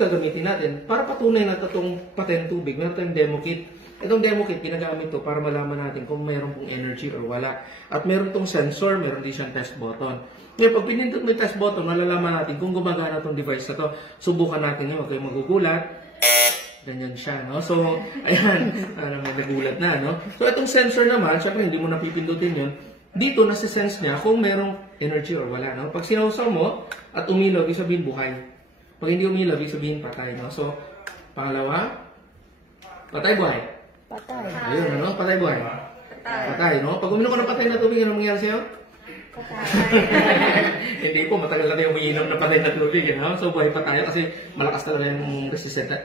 yung gagamitin natin. Para patunay na itong patent tubig, meron tayong demo kit. Itong demo kit, ginagamit to para malaman natin kung mayroon pong energy or wala. At meron tong sensor, meron din siyang test button. Ngayon, pag pinindot mo yung test button, malalaman natin kung gumagana itong device na to. Subukan natin yun, huwag kayong magugulat. Ganyan siya, no? So, ayan, nagulat na, no? So, itong sensor naman, syempre hindi mo napipindutin yun. Dito, nasa-sense niya kung merong energy or wala, no? Pag sinausaw mo at umilaw, ibig sabihin buhay. Pag hindi umilaw, ibig sabihin patay, no? So, pangalawa, patay buhay. Patay. Ayun, ano? Patay buhay. Patay, no? Pag uminom ka ng patay na tubig, anong mangyari sa'yo? Hindi po, matagal na tayo umiinom na patay na tubig. So, buhay pa tayo kasi malakas talaga yung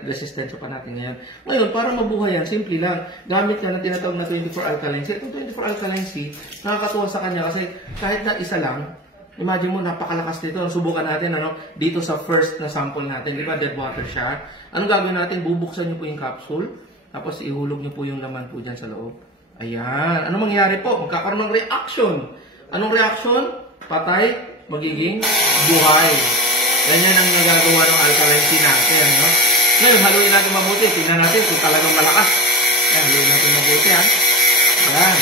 resistensya pa natin ngayon. Ngayon, para mabuhay yan, simple lang. Gamit ka na tinatawag na 24 alkaline C. Itong 24 alkaline C, nakakatuwa sa kanya kasi kahit na isa lang, imagine mo, napakalakas nito. Subukan natin, ano, dito sa first na sample natin. Di ba, dead water siya? Anong gagawin natin? Bubuksan nyo po yung capsule, tapos ihulog nyo po yung laman po dyan sa loob. Ayan. Ano mangyari po? Magkakaroon ng reaction. Anong reaction? Patay, magiging buhay. Ganyan ang nagagawa ng alkaline C natin. No? Ngayon, haluin natin mabuti. Tingnan natin kung talagang malakas. Ayan, haluin natin mabuti. Ayan.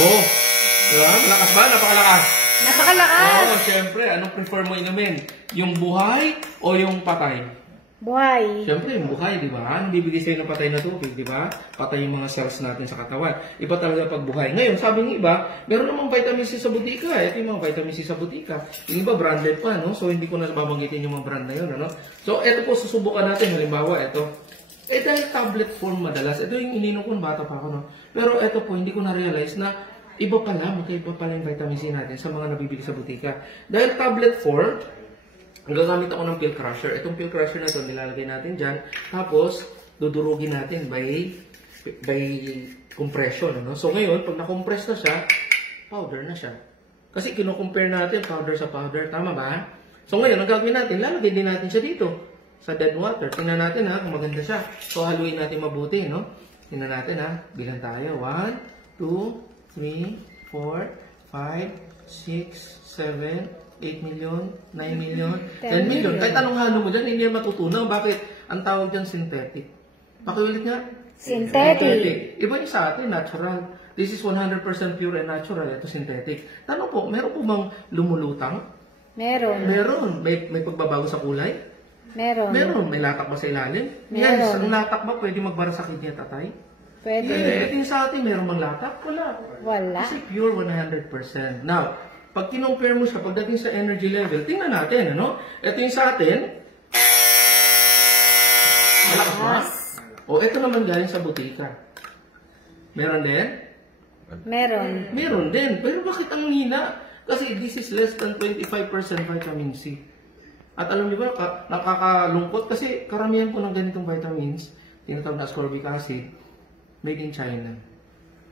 Oh. Diba? Malakas ba? Napakalakas. Napakalakas. Oo, syempre. Anong prefer mo inumin? Yung buhay o yung patay? Buhay. Siyempre, yung buhay, di ba? Hindi bibigay sa'yo ng patay na tubig, di ba? Patay yung mga cells natin sa katawan. Iba talaga pag buhay. Ngayon, sabi ng iba, meron namang vitamin C sa butika. Ito yung mga vitamin C sa butika. Yung iba, branded pa, no? So, hindi ko na babanggitin yung mga brand na yun, ano? So, ito po, susubukan natin. Halimbawa, ito. Dahil tablet form madalas. Ito yung ininom ko, bata pa ako, no? Pero ito po, hindi ko na-realize na iba pala, magkaiba pala yung vitamin C natin sa mga nabibili sa butika. Dahil tablet form, gagamit ako ng pill crusher. Itong pill crusher na ito, nilalagay natin dyan. Tapos, dudurugin natin by compression. Ano? So, ngayon, pag na-compress na siya, powder na siya. Kasi kino-compare natin powder sa powder. Tama ba? So, ngayon, ang gagawin natin, lalagay din natin siya dito. Sa dead water. Tingnan natin ha, kung maganda siya. So, haluin natin mabuti. No? Tingnan natin ha. Bilang tayo. 1, 2, 3, 4, 5, 6, 7, 8 million, 9 million, 10 million. Kahit anong halo mo dyan, hindi yan matutunaw. Bakit? Ang tawag dyan, synthetic. Pakiulit nga? Synthetic. Iba yung sa atin, natural. This is 100% pure and natural. Ito synthetic. Tanong po, meron po bang lumulutang? Meron. Meron. May pagbabago sa kulay? Meron. Meron. May latak ba sa ilalim? Meron. Yes. Ang latak ba pwede magbara sa kidney at atay? Pwede. Yeah. Ito yung sa atin, meron bang latak? Wala. Wala. Kasi pure 100%. Now, pag kinumpare mo siya, pagdating sa energy level, tingnan natin, ano? Ito yung sa atin. Malakas ba? O, ito naman galing sa butika. Meron din? Meron. Meron din. Pero bakit ang hina? Kasi this is less than 25% vitamin C. At alam niyo ba, nakakalungkot kasi karamihan po ng ganitong vitamins, tinatawag na ascorbic acid, made in China.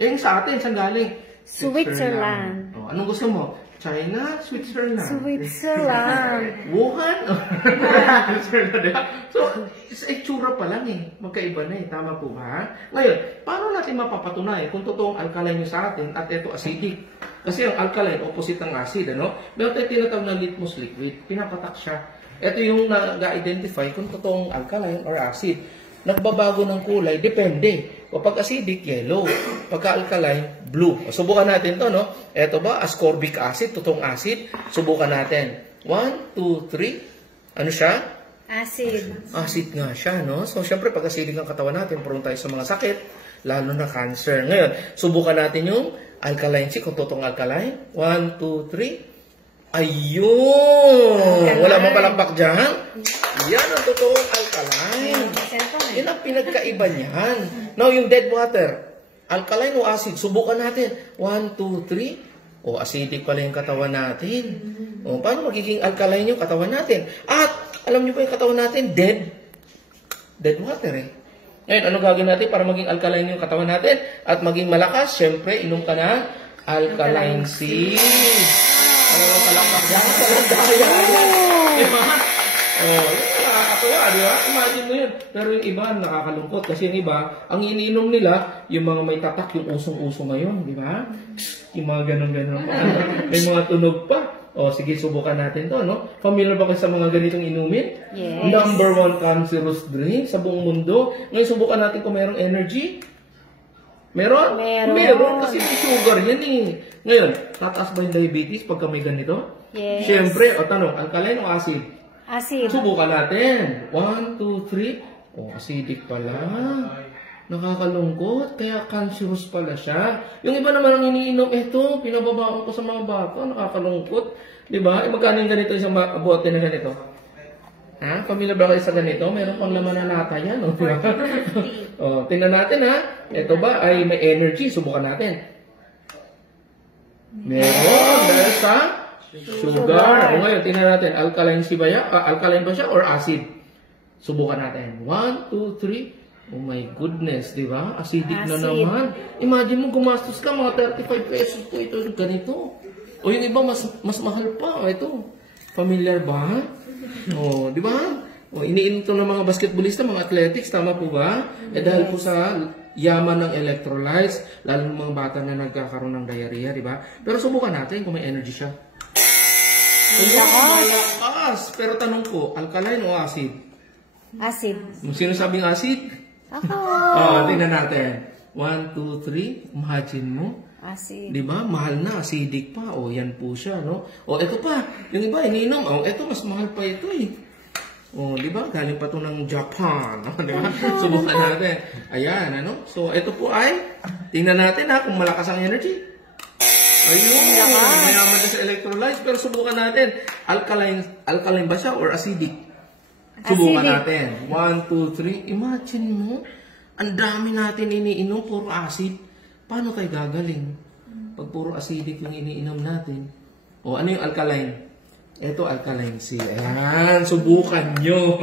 Eh, yung sa atin, saan galing? Switzerland. O, anong gusto mo? China, Switzerland. Switzerland. Wuhan. Switzerland, diba? So, itsura pa lang eh. Magkaiba na eh. Tama po ba? Ngayon, paano natin mapapatunay kung totoong alkaline yung sa atin at ito acidic? Kasi ang alkaline, opposite ng acid, ano? Meron tayo tinatawag na litmus liquid. Pinapatak siya. Ito yung nag-identify kung totoong alkaline or acid. Nagbabago ng kulay, depende. Kapag acidic, yellow. Pagka-alkaline, blue. Subukan natin to, no? Ito ba, ascorbic acid, totoong acid. Subukan natin. 1, 2, 3. Ano siya? Acid. Acid nga siya, no? So, syempre, pag acidic ang katawan natin, prone tayo sa mga sakit, lalo na cancer. Ngayon, subukan natin yung alkaline C, kung totoong alkaline. 1, 2, 3. Ayun! Wala mong palakpak dyan? Yan ang totoong alkaline. Yan ang pinagkaiba niyan. Now, yung dead water, alkaline o acid, subukan natin. 1, 2, 3. O, acidic pala yung katawan natin. O, paano magiging alkaline yung katawan natin? At, alam niyo ba yung katawan natin? Dead water eh. Ngayon, ano gagawin natin para maging alkaline yung katawan natin? At maging malakas, syempre, inom ka na alkaline C. Ano lang palakpak dyan? Diba? Nakakatuwa, di ba? Imagine mo yun. Pero yung iba, nakakalungkot. Kasi yung iba, ang iniinom nila, yung mga may tatak, yung usong-uso ngayon, di ba? Yung mga ganun-ganun. May mga tunog pa. O, sige, subukan natin to, no? Familiar ba kayo sa mga ganitong inumin? Yes. Number 1 cancerous drink sa buong mundo. Ngayon, subukan natin kung mayroong energy. Meron? Meron. Kasi may sugar yan eh. Ngayon, tataas ba yung diabetes pagka may ganito? Yes. Siyempre, o tanong, alkaline o acid? Acid. Subukan natin. 1, 2, 3. Oh, acidic pala. Nakakalungkot. Kaya cancerous pala siya. Yung iba naman ang iniinom, eto, pinababaon ko sa mga bata. Nakakalungkot. Diba? Magkano yung ganito isang bote na ganito? Ha? Familiar ba kayo sa ganito? Meron pang laman na lata yan. O, diba? O, tingnan natin ha. Ito ba ay may energy? Subukan natin. Meron. Dahil sa sugar. O ngayon, tingnan natin. Alkaline alkaline ba siya or acid? Subukan natin. 1, 2, 3. Oh my goodness, di ba? Acidic na Acid. naman. Imagine mo, gumastos ka, mga 35 pesos po ito, ganito. O yung iba, mas mahal pa. O ito, familiar ba? O, di ba? O, iniinom ito ng mga basketballista, mga athletics, tama po ba? Eh dahil po sa yaman ng electrolytes, lalo ng mga bata na nagkakaroon ng diarrhea, di ba? Pero subukan natin kung may energy siya. Malakas! Pero tanong ko, alkaline o acid? Acid. Sino sabing acid? Ako. Tingnan natin. 1, 2, 3. Imagine mo. Acid. Di ba? Mahal na. Acidic pa. O, yan po siya, no? O, ito pa. Yung iba, iniinom. O, ito, mas mahal pa ito, eh. O, di ba? Galing pa ito ng Japan. O, di ba? Subukan natin. Ayan, ano? So, ito po ay, tingnan natin, ha, kung malakas ang energy. Ayun. Mayaman na sa electrolytes. Pero subukan natin. Alkaline ba siya or acidic? Subukan natin. 1, 2, 3. Imagine mo, ang dami natin iniinom, puro acid. Paano tayo gagaling? Pag puro acidic yung iniinom natin. O, ano yung alkaline? Ito, alkaline C. Ayan, subukan nyo.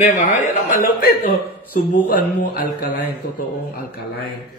Diba? Yan ang malapit. O, subukan mo alkaline. Totoong alkaline.